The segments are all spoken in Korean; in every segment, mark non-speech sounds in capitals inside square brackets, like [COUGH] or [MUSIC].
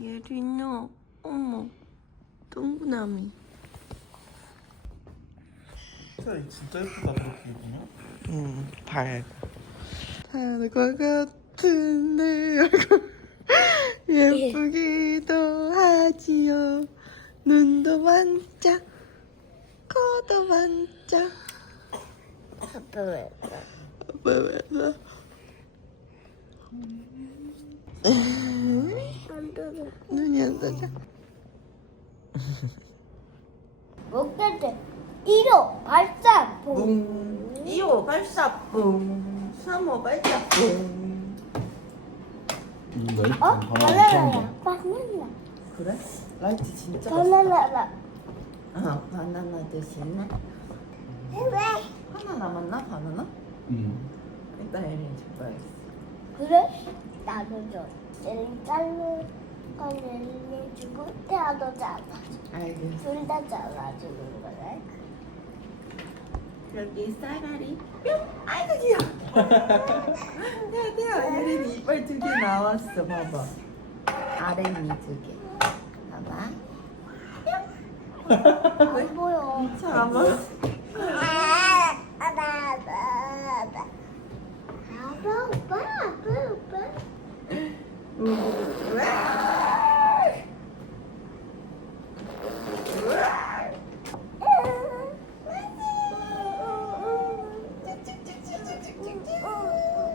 예린아, 어머, 동그라미. 진짜 진짜 예쁘다 그렇게 입으면. 응, 밝아. 것 같은 내 얼굴 [LAUGHS] 예쁘기도 하지요. 눈도 반짝, 코도 반짝. 아빠 왜? 왜, 왜, 왜? 안. 눈이 안 떠져. 때 1호 발사 봉. 뿡, 2호 발사 뿡, 3호 발사 뿡. 어? 바나나야. 바나나. 그래? 라이트 진짜 바나나라. 아, 바나나 드실래? 왜? 하나 남았나? 바나나? 응. 일단 에린 줘봐야겠어. 그래? 나도 줘. 얘는 자르 건 얘는 주고 태아도 잘라. 알겠어. 둘다 잘라주는 거래. 여기 쌀알이 뿅! 아이고 귀여워. 태아 태아 에린이 이빨 두 개 나왔어. 봐봐. 아랫니 두 개. 봐봐. 안 보여. 잘 보여? 아, 아빠, 아빠, 아빠. 아빠, 오빠, 아빠, 오빠. 왜?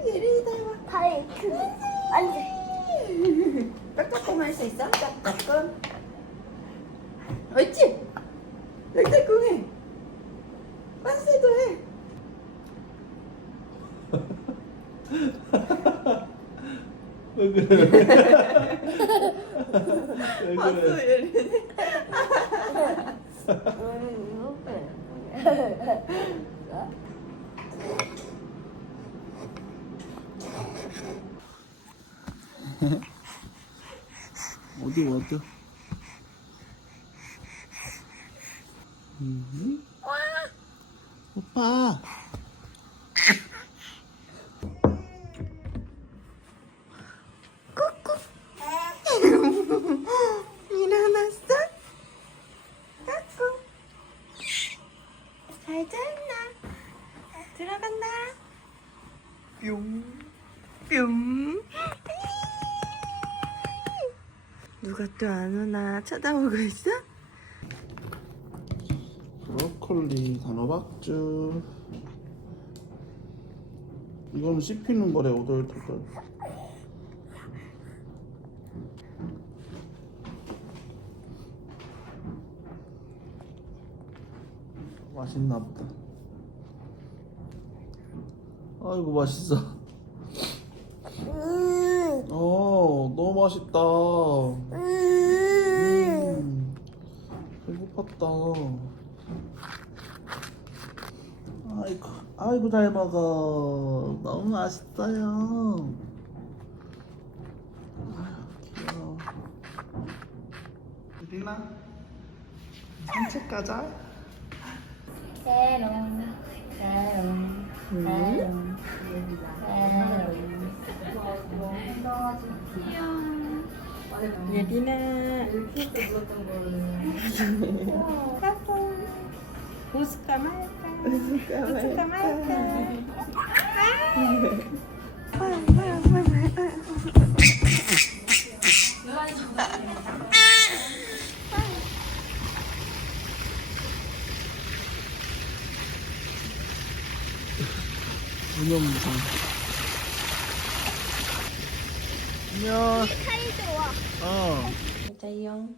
예린이 닮아. 팔이 크게. 안 돼. 빽빽꼼 할수 있어? 빽빽꼼. 옳지? 빽빽꼼 해. 만세도 해. 왜 그래? 왜 그래? 예린이. 어디 어디? 음. 오빠. 일어났어? 까꿍. 잘 잤나? 들어간다. 뿅. 뿅. 누가 또 안 오나 쳐다보고 있어? 브로콜리, 단호박주. 이건 씹히는 거래 오돌토돌. 맛있나 보다. 아이고 맛있어. 어 너무 맛있다. 음, 배고팠다. 아이고, 아이고 잘 먹어. 너무 맛있어요. 아유 귀여워. 유빈아, 산책 가자. 세롱, 세롱, 세롱, 세롱. 예린아. 웃을까 말까 웃을까 웃을까 말까 무념무상. 안녕. 칼이 좋아. 어. 짜요.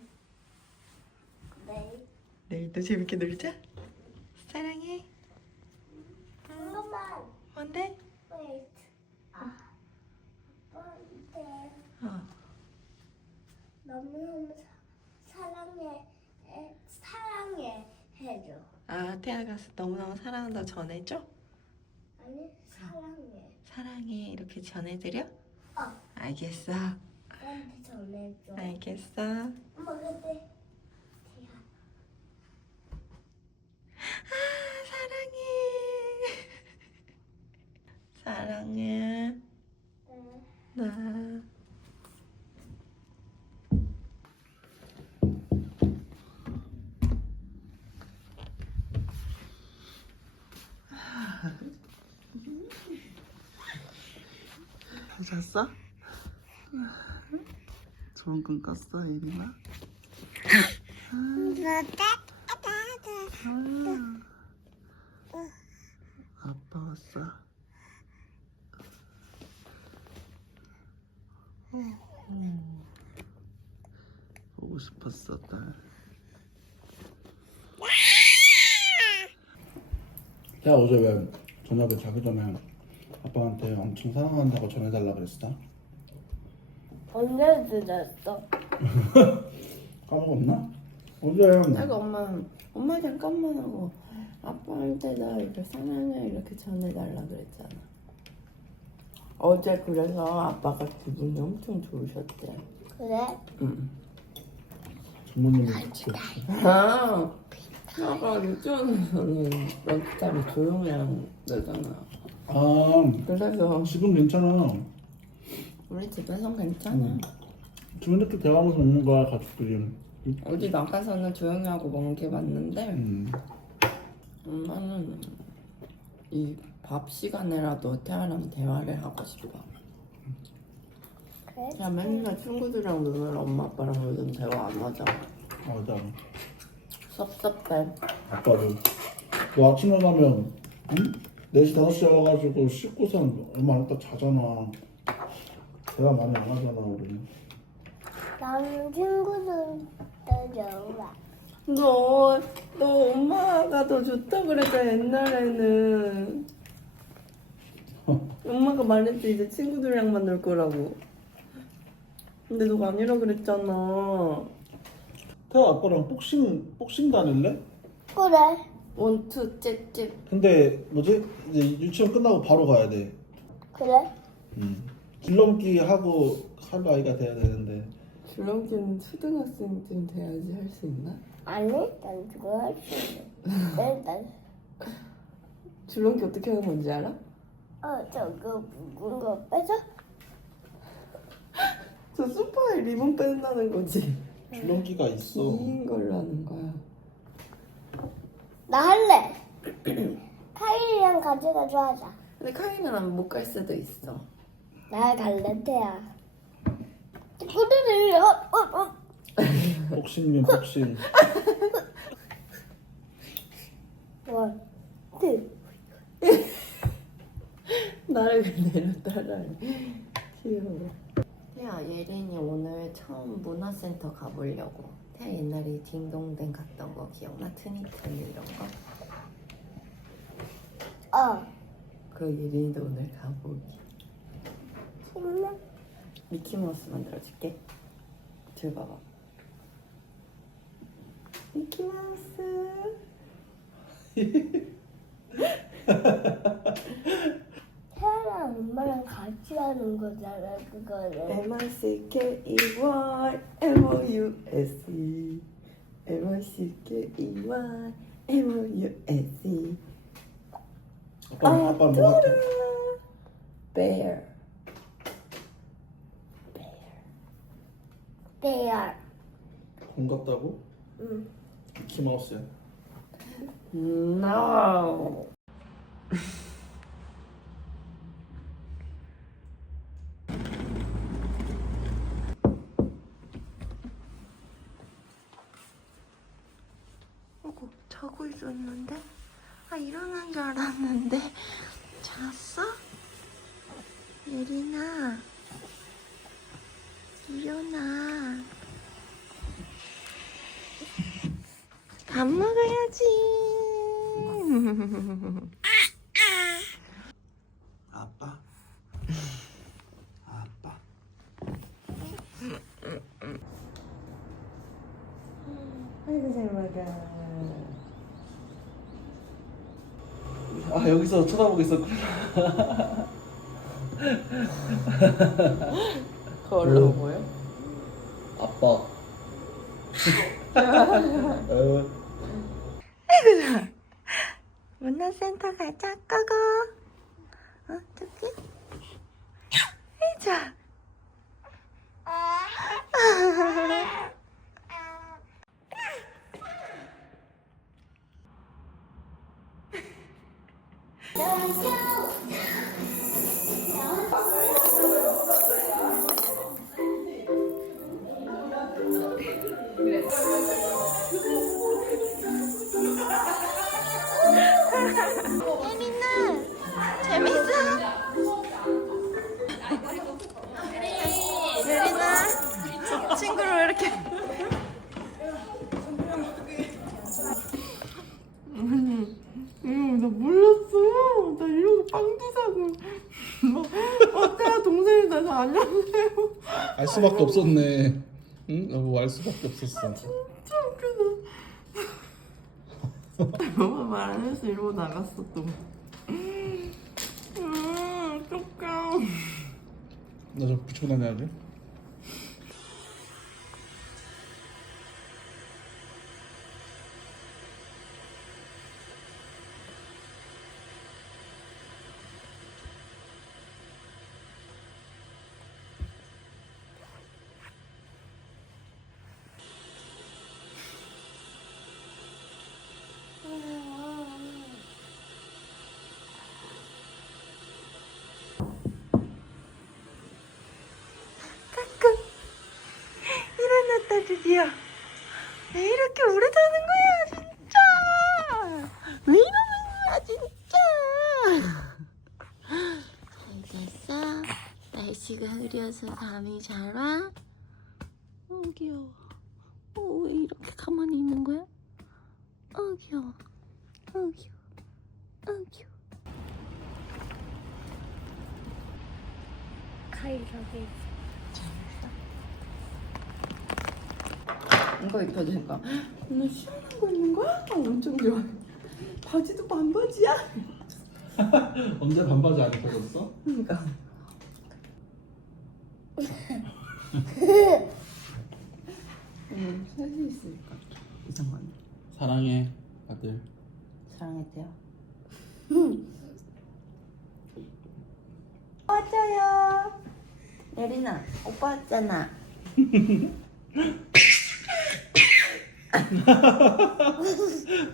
네. 내일도 재밌게 놀자. 사랑해. 잠깐만. 뭔데? Wait. 아. 아빠한테 어. 너무 사- 사랑해, 에, 사랑해 해줘. 아 태아 가서 너무너무 사랑한다 전해줘. 아니 사랑해. 사랑해 이렇게 전해드려? 어. 알겠어. 나한테 전해줘. 알겠어. 엄마 근데 아 사랑해. 사랑해. 네. 나. 잤어? 좋은 꿈 꿨어 예린아? 아, 아빠 왔어 어. 보고 싶었어 딸 야 어제 왜 저녁에 자기 전에 아빠한테 엄청 사랑한다고 전해달라 그랬어? [LAUGHS] 언제 들었어? 까먹었나? 어제 내가 엄마 엄마 잠깐만 하고 아빠한테 나 이렇게 사랑해 이렇게 전해달라 그랬잖아. 어제 그래서 아빠가 기분이 엄청 좋으셨대. 그래? 응. 부모님이 아, 아까 유치원에서는 넌 그다음에 조용히랑 되잖아. 아 그래서 지금 괜찮아 우리 집에선 괜찮아. 응. 지금 이렇게 대화하면서 먹는 거야 가족들이 어디 나가서는 조용히 하고 먹는 게 맞는데 음. 엄마는 이 밥 시간에라도 태아랑 대화를 하고 싶어. 그냥 맨날 친구들이랑 놀면 엄마 아빠랑 요즘 대화 안 하잖아. 맞아 섭섭해. 아빠도 너 아침에 가면 응? 4시 5시에 와가지고 씻고선 얼마 안 있다 자잖아 대화 많이 안 하잖아 우리 나는 친구들 따라와. 너, 너 엄마가 더 좋다 그랬잖아, 옛날에는. [LAUGHS] 엄마가 말했지, 이제 친구들이랑만 놀 거라고. 근데 너가 아니라 그랬잖아. 태아 아빠랑 복싱 복싱 다닐래? 그래? 원투, 잽잽. 근데 뭐지? 이제 유치원 끝나고 바로 가야 돼 그래? 음. 줄넘기 하고 할 나이가 돼야 되는데 줄넘기는 초등학생쯤 돼야지 할 수 있나? 아니, 난 그거 할 수 있어. 난, 난, 줄넘기 어떻게 하는 건지 알아? 어, 저거 묵은 거 빼서? [LAUGHS] 저 소파에 리본 뺀다는 거지. 줄넘기가 있어 긴 걸로 하는 거야. 나 할래. [CLEARS THROAT] 카일이랑 같이 가서 하자. 근데 카이는 못갈 수도 있어. 나 갈래, 태야. 친구들이, 어, 어, 어. [LAUGHS] 복싱이면 복싱 원, 투. [LAUGHS] 나를 그대로 따라해. 귀여워. 태야, 예린이 오늘 처음 문화센터 가보려고. 태야 옛날에 딩동댕 갔던 거 기억나? 트니트니 이런 거? 어. 그 예린이도 오늘 가보기. 신나? 미키마우스 만들어줄게. 들어봐봐. 미키마우스. [LAUGHS] 태아랑 엄마랑 같이 하는 거잖아, 그거를. M-I-C-K-E-Y M-O-U-S-E M-I-C-K-E-Y M-O-U-S-E 아빠 아빠 뭐 같아? Bear Bear. 공 같다고? 응. 미키마우스야 No [LAUGHS] 어구 자고 있었는데? 아 일어난 줄 알았는데. 잤어? 예린아. 일어나. 밥 먹어야지 [LAUGHS] 아빠 아빠 아이고 잘 먹어 아 여기서 쳐다보고 있었구나. 걸러 보여? 아빠. 어. 문화센터 가자 고고. 어 저기? 이자 친구를 나서 안녕하세요 알 수밖에 없었네. 응? 여보 알 수밖에 없었어. 진짜 웃기다 엄마 말안 해서 이러고 나갔어 또 음, 어떡해 나저 붙이고 다녀야 돼. 일어났다 드디어 왜 이렇게 오래 자는 거야 진짜 왜 이러는 거야 진짜 잘 잤어? 날씨가 흐려서 잠이 잘 와? 어 귀여워 어, 왜 이렇게 가만히 있는 거야? 어 귀여워 어 귀여워 어 귀여워 가위 저기 이거 입혀도 될까? 오늘 시원한 거 입는 거야? 어, 엄청 좋아 바지도 반바지야? [LAUGHS] 언제 반바지 안 입혀줬어? 그러니까 음, 살수 있으니까 이상하네 사랑해 아들. 사랑했대요. [LAUGHS] 왔어요. 예린아 오빠 왔잖아. [LAUGHS]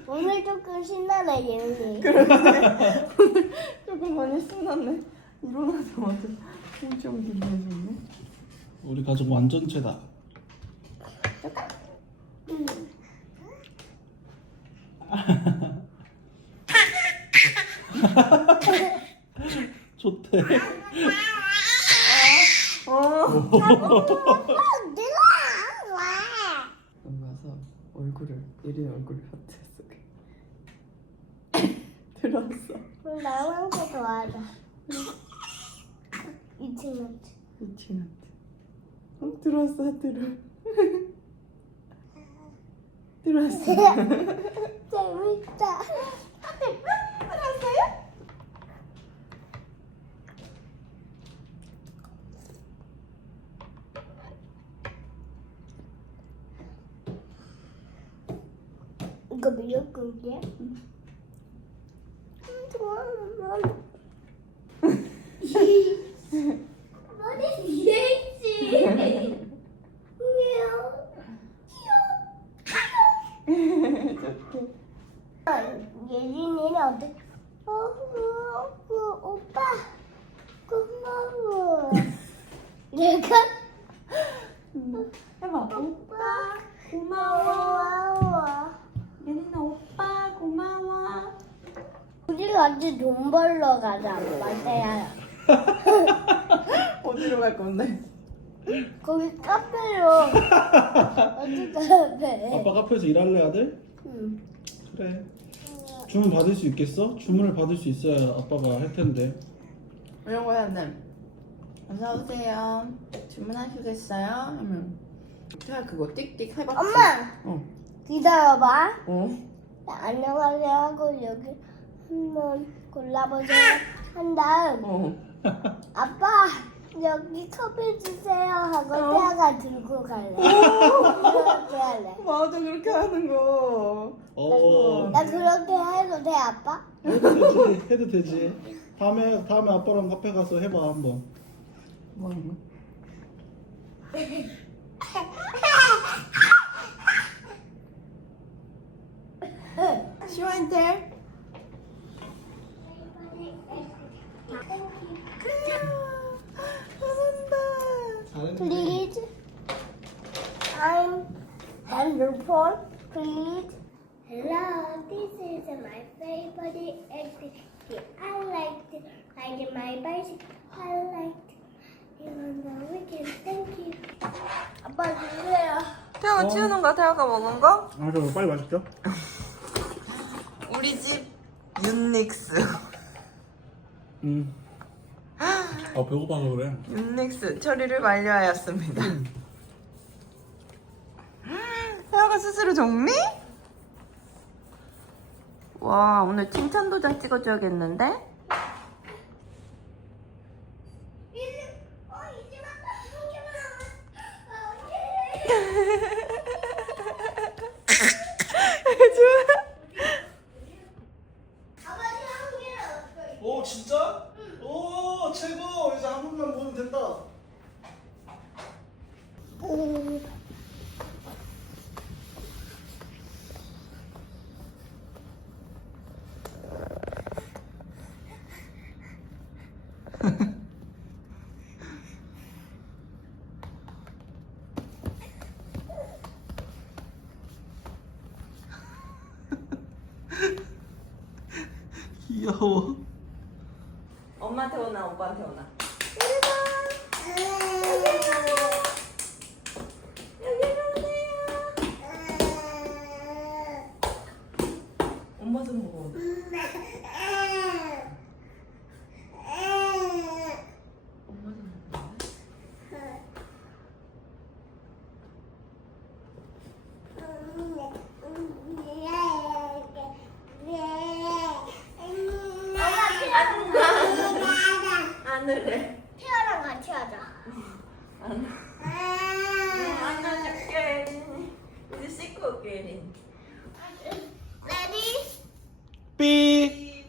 오늘 조금 신나네 얘는 조금 많이 신났네. 일어나자마자 엄청 기분해졌네 우리 가족 완전체다. [LAUGHS] 좋대. 와서 얼굴을 예린 얼굴을 하트 속에. [LAUGHS] 들어왔어 나만 거 좋아하자. 2층은 미친한테 어, 들어왔어 하트를 [LAUGHS] 들어왔어 [LAUGHS] 재밌다 들어왔어요? 이거 미역국이야? 음, 좋아 머리 위에 있지 귀여워 예진이는 어때? 어, 어, 어, 오빠 고마워 내가 해봐 오빠 고마워 고마워 예린아 오빠 고마워 우리 같이 돈 벌러 가자 맞아요 어디로 갈 건데? 거기 카페로 어디 카페 [LAUGHS] 아빠 카페에서 일할래 아들? 응. 그래. 주문 받을 수 있겠어? 주문을 받을 수 있어야 아빠가 할 텐데. 이런 거 해야 돼 어서 오세요 주문하시겠어요? 하면 제가 그거 띡띡 해봐 엄마 어. 기다려봐 어? 네, 안녕하세요 하고 여기 한번 골라보세요 한 다음 어. 아빠 여기 컵을 주세요 하고 어. 태아가 들고 갈래 그렇게 할래 맞아 그렇게 하는 거 어. 나 그렇게 해도 돼 아빠? 해도 되지. 해도 되지. 다음에 다음에 아빠랑 카페 가서 해봐 한번. 뭐 하는 거? 시원텔 잘한다 Please I'm Henderson please Hello, this is my favorite activity. I like to ride my bicycle. I like to 땡큐. 아빠 주세요. 태아가 치우는 거 태아가 먹은 거? 아, 저 빨리 마실게요. 우리 집 윤닉스 음. 아, 배고파서 그래. 윤닉스 처리를 완료하였습니다 태아가 스스로 정리? 와 오늘 칭찬 도장 찍어줘야겠는데? 어, 이제 왔다. 이제 왔다. 아빠 향기는 어떻게? 오, 진짜? 오, 최고! 이제 한 번만 먹으면 된다. 귀여워. 엄마한테 오나 오빠한테 오나 엄마 좀 먹어 엄마 좀 먹어 안을래 태아랑 같이 하자. 안아줄게 이제 씻고 올게 예린 레디? 삐!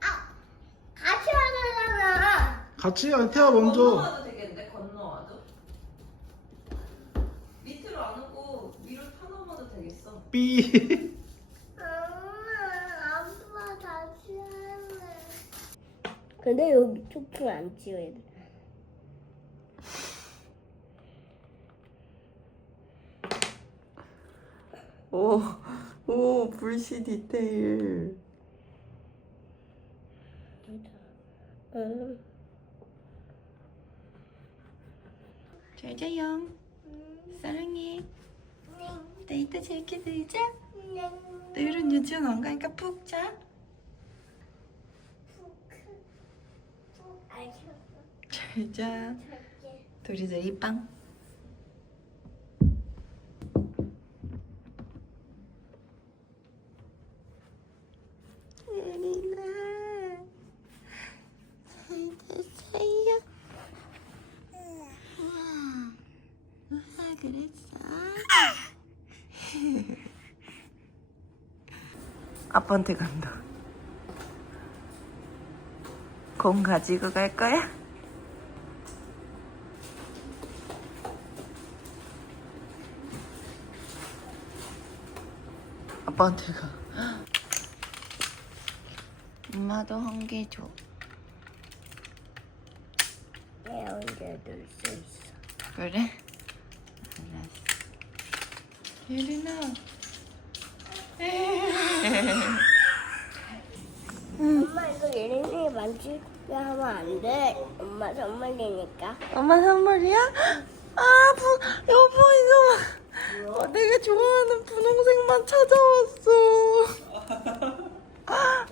아, 같이 같이 해, 태아 먼저. 건너와도 되겠는데 건너와도 밑으로 안 오고 위로 타넘어도 되겠어 삐! 엄마, 아빠 다시 할래. 근데 여기 촛불 안 치워야 돼. 오, 오, 불씨 디테일. 응. 잘 자요. 사랑해. 나 이따 재밌게 놀자. 내일은 유치원 안 가니까 푹 자. 잘 자. 둘이서 이빵. 예린아. 잘 잤어요. 아, 그랬어. 아빠한테 간다. 공 가지고 갈 거야? 아빠한테 가. 엄마도 한 개 줘. 내 혼자 놀수 있어. 그래? 알았어. 예린아. 엄마 이거 예린이 만지게 하면 안 돼. 엄마 선물이니까. 엄마 선물이야? 아, 부, 여보 이거 봐. 어, 내가 좋아하는 분홍색만 찾아왔어.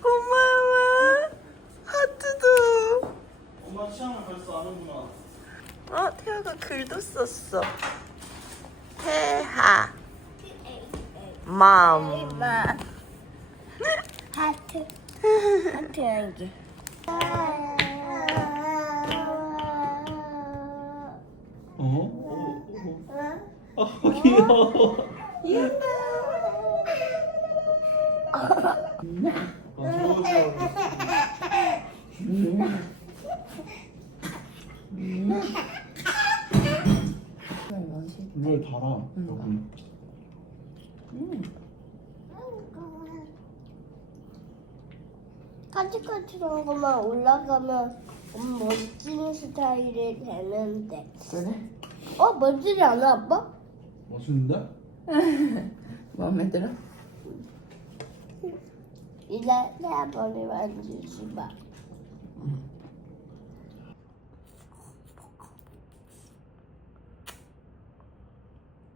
고마워. 하트도. 엄마 취향을 벌써 아는구나. 어, 태아가 글도 썼어. 태하. 맘. 엄마. 하트. 하트 연기. 어? 어? 어? 어, 귀여워. 물 달아, 여기. 까치까치한 것만 올라가면 멋진 스타일이 되는데. 그래? 어 멋지지 않아 아빠? 멋있는데? [LAUGHS] 마음에 들어? 이제 새아버지 만지지 마.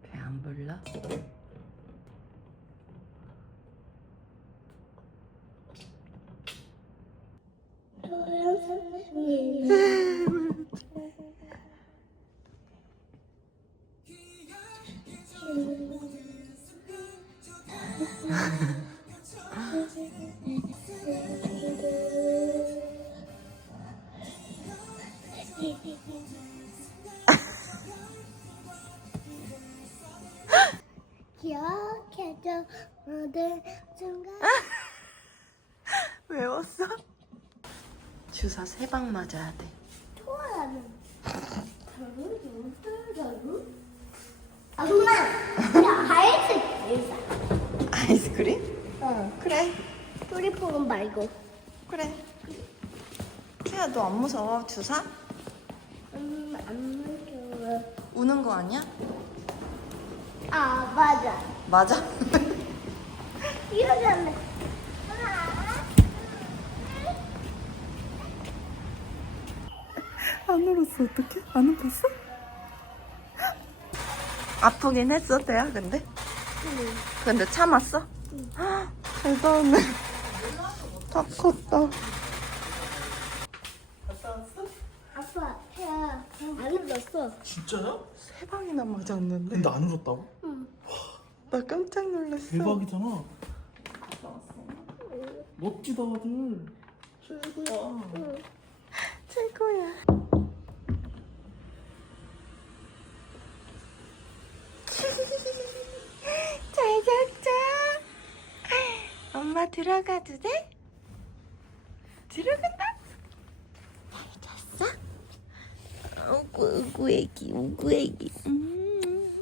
배 안 불러? 주사 세 방 맞아야 돼. 토하는. 아 정말. 야 의사. 아이스크림? 어. 그래, 뿌리포근 말고. 그래. 태야 너 안 무서워 주사? 음 안 무서워. 우는 거 아니야? 아 맞아. 맞아. [LAUGHS] 이러잖아. 안 울었어 어떡해? 안 울었어? 아프긴 했어 태야 근데? 근데 참았어? 헉, 대단해 다 컸다 아빠 태야 안 울었어. 진짜야? 세 방이나 맞았는데 근데 안 울었다고? 응. 나 깜짝 놀랐어 대박이잖아. 멋지다 아들. 최고야. 최고야 잘 잤자 엄마 들어가도 돼? 들어간다 잘 잤어? 우구 우구 애기 우구 애기 음.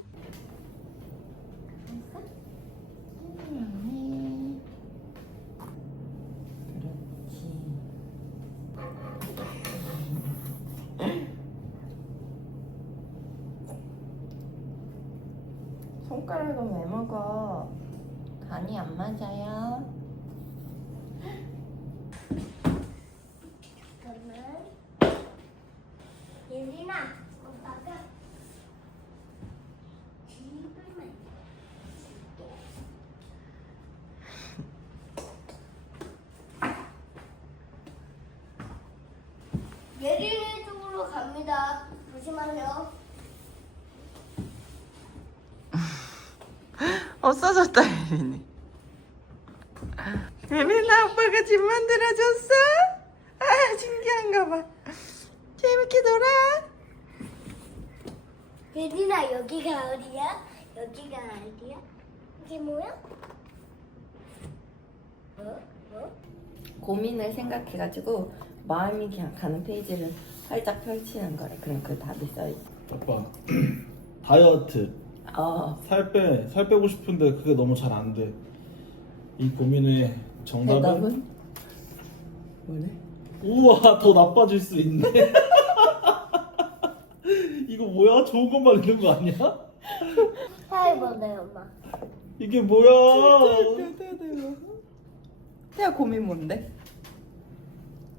그렇지 손가락은 왜 먹어? 간이 안 맞아요. 잠깐만. 예린아, 오빠가 집을 만 예린이 쪽으로 갑니다. 조심하세요. [LAUGHS] 없어졌다 예린이. 예린아 아빠가 집 만들어줬어? 아 신기한가 봐. 재밌게 놀아. 예린아, 여기가 어디야? 여기가 어디야? 이게 뭐야? 어? 어? 고민을 생각해가지고 마음이 그냥 가는 페이지를 활짝 펼치는 거래. 그럼 그 답이 써있어. 아빠 다이어트 어. 살 빼, 살 빼고 싶은데 그게 너무 잘 안 돼. 이 고민의 정답은 대답은? 뭐래? 우와 더 나빠질 수 있네. 이거 뭐야? 좋은 것만 있는 거 아니야? 해보네, 엄마. 이게 뭐야? 태야 고민 뭔데?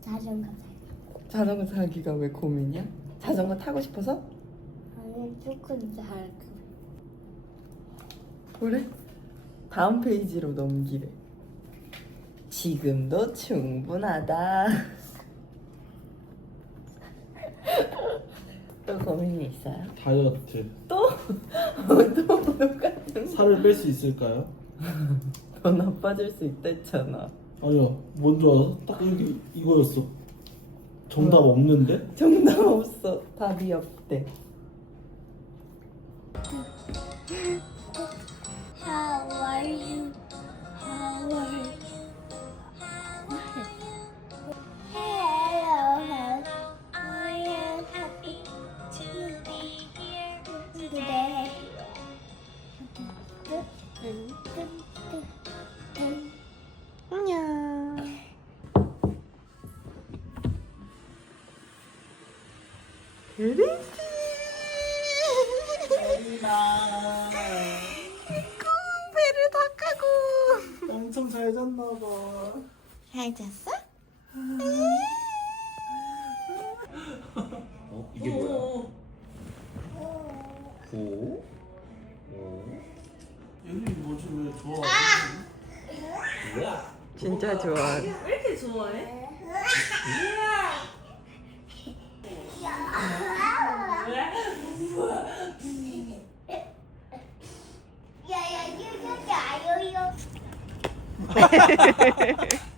자전거 살 자전거 타기가 왜 고민이야? 자전거 타고 싶어서? 아니, 조금 잘. 그래? 다음 페이지로 넘기래. 지금도 충분하다. [LAUGHS] 또 고민이 있어요? 다이어트 또? 또 똑같은 살을 뺄 수 있을까요? 더 나빠질 수 있다 했잖아. 아니요 뭔줄 알아? 딱 여기 이거였어. 정답 없는데? [LAUGHS] 정답 없어. 답이 없대. How are you? How are you? 잤어? 어? 이게 뭐야? 호? 어? 얘들이 뭐지 왜 좋아? 뭐야? 진짜 좋아. 야야 이렇게 아요요. [LAUGHS]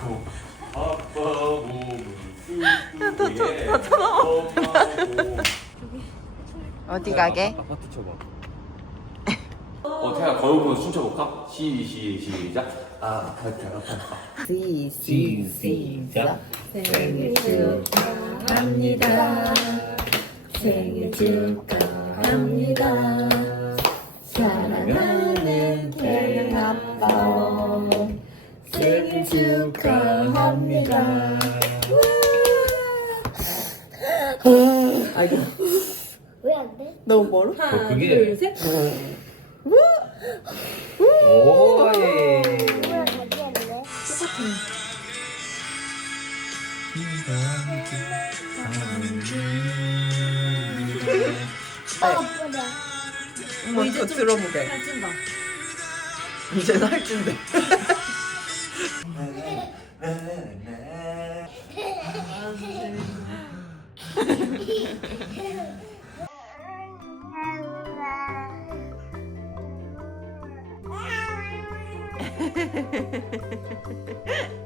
복 아빠 복은 쑥쑥해 엄마 복 어디 가게? 아파트 쳐봐. [LAUGHS] 어, 태야 거울 보면서 춤춰볼까? 시, 시, 시작. 아파트, 아파트. 시, 시, 시작. 생일 축하합니다. 생일 축하합니다. 사랑하는 태양 아빠. 생일 축하합니다. 아이고, 왜 안 돼? 너무 멀어? 어, 그게. 둘, 셋. 오, 예. 왜 가지 않네? 아빠야. 한번 더 들어보게. 이제 살찐 네네네. 네, 네. [LAUGHS]